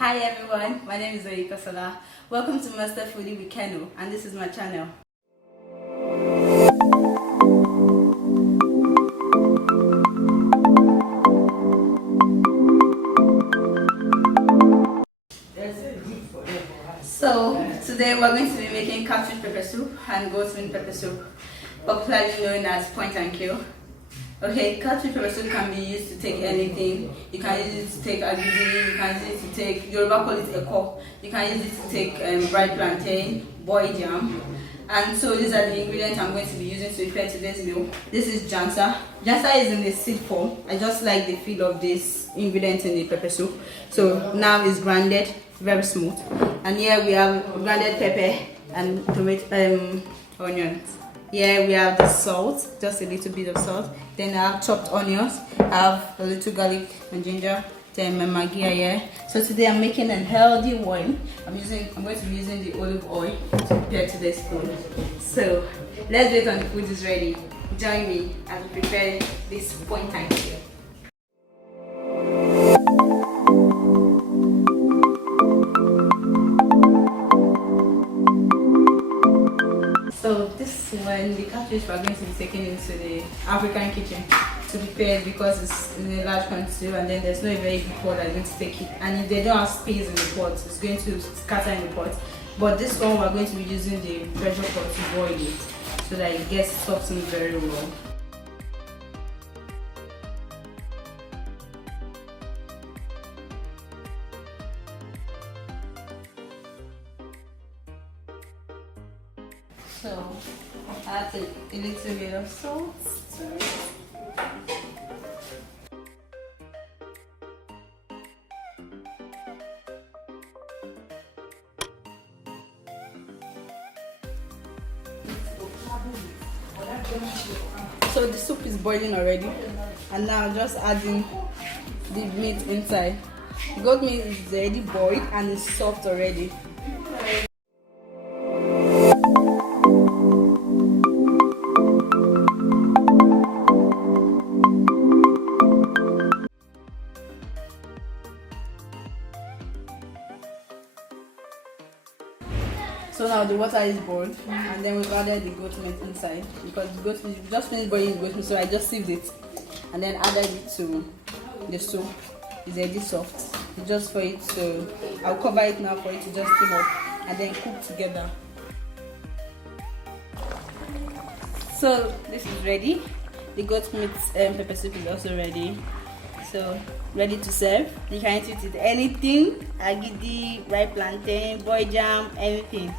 Hi everyone, my name is Zoe. Welcome to Master Foodie with Keno, and this is my channel. So today we're going to be making catfish pepper soup and goat meat pepper soup, popularly known as point and kill. Okay, catfish pepper soup can be used to take anything. You can use it to take agidi, you can use it to take, Yoruba call it eko. You can use it to take ripe plantain, boy jam. And so these are the ingredients I'm going to be using to prepare today's meal. This is jansa. Jansa is in the seed form. I just like the feel of this ingredient in the pepper soup. So now it's grinded, very smooth. And here we have grounded pepper and tomato, onions. Here we have the salt, just a little bit of salt. Then I have chopped onions. I have a little garlic and ginger. Then my maggi here. So today I'm making a healthy wine. I'm going to be using the olive oil to prepare today's food. So let's wait until the food is ready. Join me as we prepare this point and kill. So this is when the catfish we are going to be taken into the African kitchen to prepare, because it's in a large quantity and then there's no very big pot that's going to take it. And if they don't have space in the pot, it's going to scatter in the pot. But this one we're going to be using the pressure pot to boil it so that it gets softened very well. So I add a little bit of salt to it. So the soup is boiling already, and now I'm just adding the meat inside. The goat meat is already boiled and it's soft already. So now the water is boiled, and then we've added the goat meat inside, because the goat meat, we just finished boiling the goat meat, so I just sieved it and then added it to the soup. It's already soft. It's just for it to, I'll cover it now for it to just steam up and then cook together. So this is ready. The goat meat pepper soup is also ready. So ready to serve. You can eat it with anything, agidi, ripe plantain, boy jam, anything.